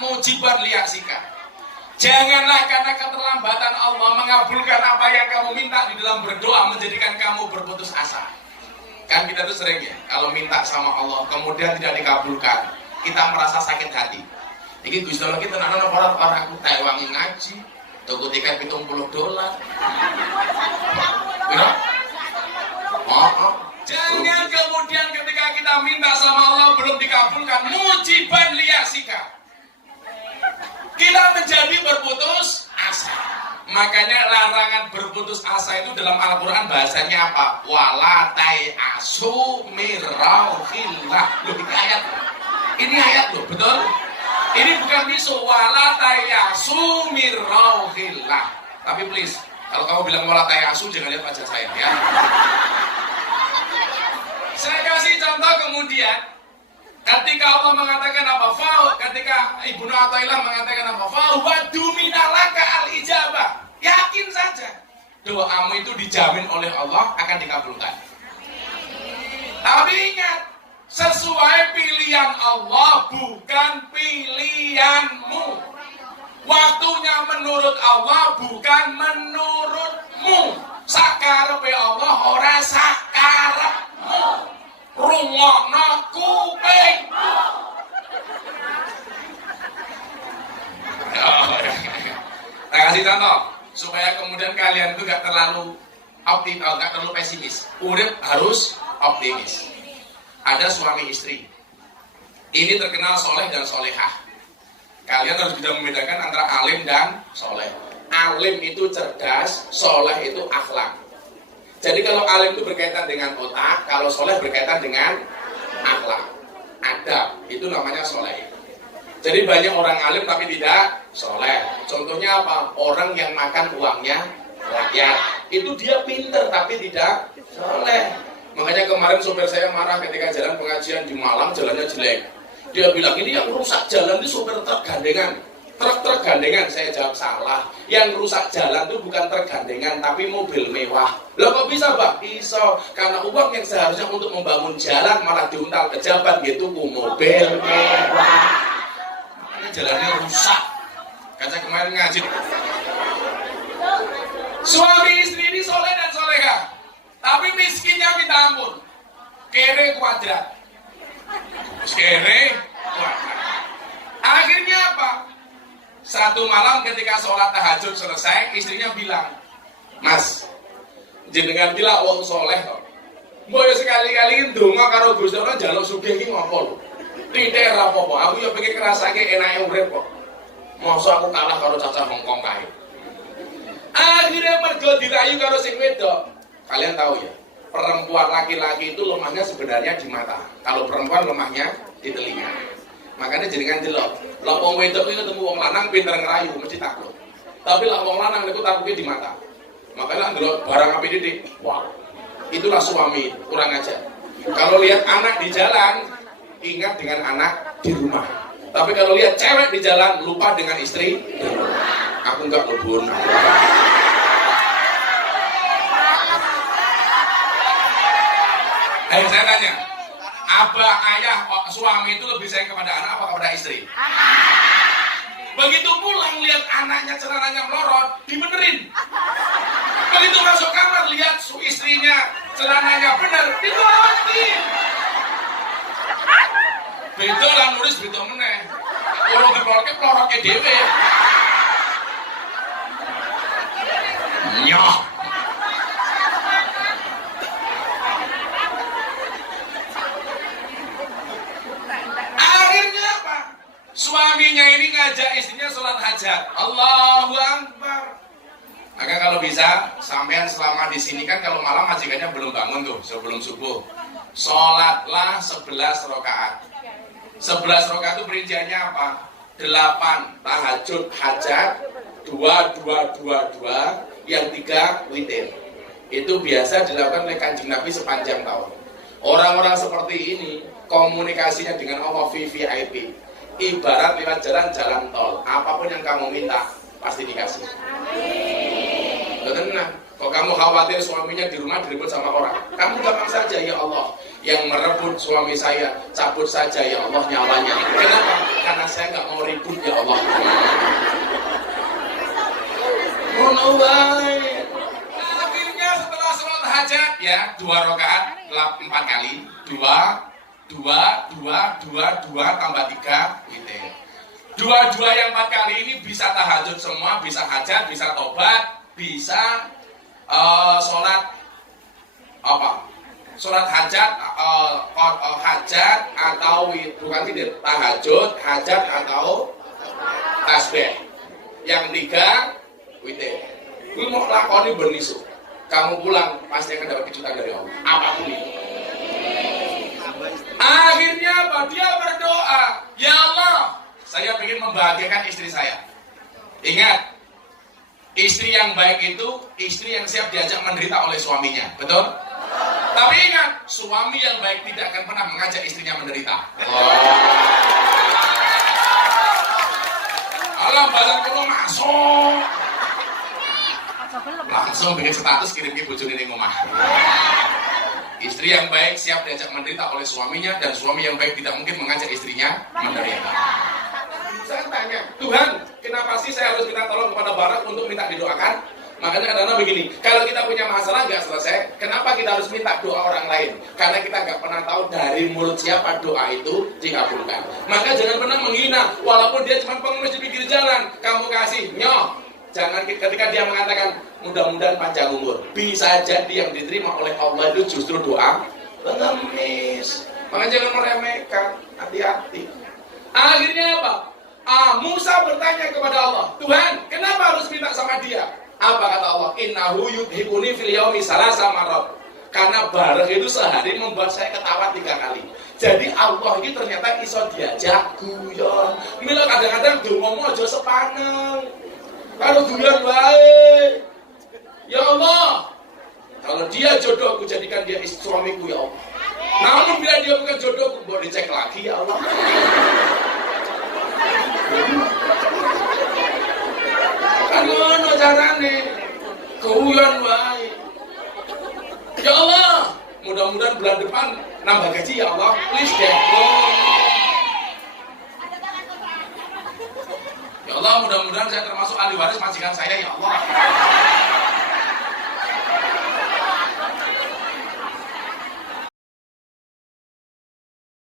mujiban liyaksika. Janganlah karena keterlambatan Allah mengabulkan apa yang kamu minta di dalam berdoa menjadikan kamu berputus asa. Kan kita tuh sering ya, kalau minta sama Allah kemudian tidak dikabulkan, kita merasa sakit hati. Ini Gusti Allah kita nana orang aku tewangi ngaji, tuku tiket $70. Ya? Jangan kemudian ketika kita minta sama Allah belum dikabulkan, mujiban liyaksika. Kita menjadi berputus asa. Makanya larangan berputus asa itu dalam Al-Quran bahasanya apa? Wala tai'asu min rauhillah. Loh, ini ayat. Ini ayat loh, betul? Ini bukan misu. Wala tai'asu min rauhillah. Tapi please, kalau kamu bilang wala tai'asu jangan lihat wajah saya ya. Saya kasih contoh kemudian. Ketika Allah mengatakan apa? Ketika Ibnu Athaillah mengatakan apa? Fa'waddu minalaka al-ijabah. Yakin saja doamu itu dijamin oleh Allah akan dikabulkan. Tapi ingat, sesuai pilihan Allah bukan pilihanmu. Waktunya menurut Allah bukan menurutmu. Sakarepe Allah ora sakarepmu. Rungokno kupingmu. Saya kasih contoh supaya kemudian kalian itu gak terlalu optimis, gak terlalu pesimis. Urip harus optimis. Ada suami istri. Ini terkenal soleh dan solehah. Kalian harus bisa membedakan antara alim dan soleh. Alim itu cerdas, soleh itu akhlak. Jadi kalau alim itu berkaitan dengan otak, kalau soleh berkaitan dengan akhlak. Adab, itu namanya soleh. Jadi banyak orang alim tapi tidak soleh. Contohnya apa? Orang yang makan uangnya rakyat. Itu dia pinter tapi tidak soleh. Makanya kemarin sopir saya marah ketika jalan pengajian di Malang, jalannya jelek. Dia bilang, ini yang rusak jalan itu sopir truk gandengan. Truk gandengan, saya jawab salah. Yang rusak jalan itu bukan truk gandengan, tapi mobil mewah. Loh kok bisa, Pak? Bisa. Karena uang yang seharusnya untuk membangun jalan malah diuntal pejabat, yaitu mobil mewah. Makanya jalannya rusak. Kaca kemarin ngaji. Suami istri ini soleh dan solehah, tapi miskinnya minta ampun. Kere kuadrat. Kere kuadrat. Akhirnya apa? Satu malam ketika sholat tahajud selesai, istrinya bilang, Mas, jenengan bilang wong soleh kok. Mbok sekali-kali ndonga karo Gusti Allah njaluk sugih iki ngopo lho. Titik ra apa-apa, aku yo pengen ngrasake enake urip kok. Masa aku kalah karo cacah Hongkong kae. Akhirnya mergo dirayu karo sing wedok. Kalian tahu ya, perempuan laki-laki itu lemahnya sebenarnya di mata. Kalau perempuan lemahnya di telinga. Makanya jenengan delok, lek wong wedok iki ketemu wong lanang pinter ngerayu mesti takut. Tapi lek wong lanang niku takuke di mata. Makanya ndelok barang api titik, wah. Itulah suami kurang ajar. Kalau lihat anak di jalan, ingat dengan anak di rumah. Tapi kalau lihat cewek di jalan, lupa dengan istri. Aku enggak ngebun. Saya tanya, abah, ayah, suami itu lebih sayang kepada anak apa kepada istri? Begitu pulang lihat anaknya celananya melorot, dibenerin. Begitu masuk kamar lihat istrinya celananya bener, diborotin. Beda lah nulis beda meneh. Orang dibolke pelorotnya dewe. Nyoh. Akhirnya apa? Suaminya ini ngajak istrinya sholat hajat. Allahu Akbar. Maka kalau bisa, sampean selama di sini kan kalau malam majikannya belum bangun tuh sebelum subuh. Sholatlah 11 rakaat. 11 rakaat itu perinciannya apa? 8 tahajud hajat, 2, 2, 2, 2, yang 3 witir. Itu biasa dilakukan oleh Kanjeng Nabi sepanjang tahun. Orang-orang seperti ini komunikasinya dengan Allah VVIP. Ibarat lewat jalan tol. Apapun yang kamu minta pasti dikasih. Tenang. Kok kamu khawatir suaminya di rumah direbut sama orang? Kamu gampang saja, ya Allah, yang merebut suami saya, cabut saja ya Allah nyawanya. Kenapa? Karena saya nggak mau ribut ya Allah. Akhirnya setelah sholat hajat ya 2 rakaat 4 kali, 2 tambah 3 gitu. 2 yang 4 kali ini bisa tahajud semua, bisa hajat, bisa tobat, bisa sholat apa? Sholat hajat, hajat atau bukan tidak tahajud, hajat atau tasbih. Yang 3 witir. Gue mau lakoni bernisu. Kamu pulang pasti akan dapat kejutan dari Allah. Apapun itu. Akhirnya apa? Dia berdoa, ya Allah, saya ingin membahagiakan istri saya. Ingat, istri yang baik itu istri yang siap diajak menderita oleh suaminya, betul? Tapi ingat, suami yang baik tidak akan pernah mengajak istrinya menderita. Allah balas kulo masuk. Langsung bikin status kirim ke bojone ning omah. Istri yang baik siap diajak menderita oleh suaminya, dan suami yang baik tidak mungkin mengajak istrinya menderita. Saya tanya, Tuhan, kenapa sih saya harus minta tolong kepada Barat untuk minta didoakan? Makanya kadang-kadang begini, kalau kita punya masalah nggak selesai, kenapa kita harus minta doa orang lain? Karena kita nggak pernah tahu dari mulut siapa doa itu dikabulkan. Maka jangan pernah menghina, walaupun dia cuma pengemis di pinggir jalan, kamu kasih nyoh. Jangan ketika dia mengatakan mudah-mudahan panjang umur, bisa jadi yang diterima oleh Allah itu justru doa pengemis. Makanya jangan meremehkan, hati-hati. Akhirnya apa? Musa bertanya kepada Allah, Tuhan, kenapa harus minta sama dia? Apa kata Allah? Innahu yudhibuni fil yaumi salasa marrat. Karena bareng itu sehari membuat saya ketawa 3 kali. Jadi Allah ini ternyata iso diajak guyon. Mila kadang-kadang ngomong aja sepaneng. Kalau guyon baik. Ya Allah, kalau dia jodohku, jadikan dia suamiku ya Allah. Namun bila dia bukan jodohku, boleh dicek lagi ya Allah. Kan ngono carane. Guyon wae. Ya Allah, mudah-mudahan bulan depan nambah gaji ya Allah. Please deh. Ya Allah, mudah-mudahan saya termasuk ahli waris majikan saya ya Allah.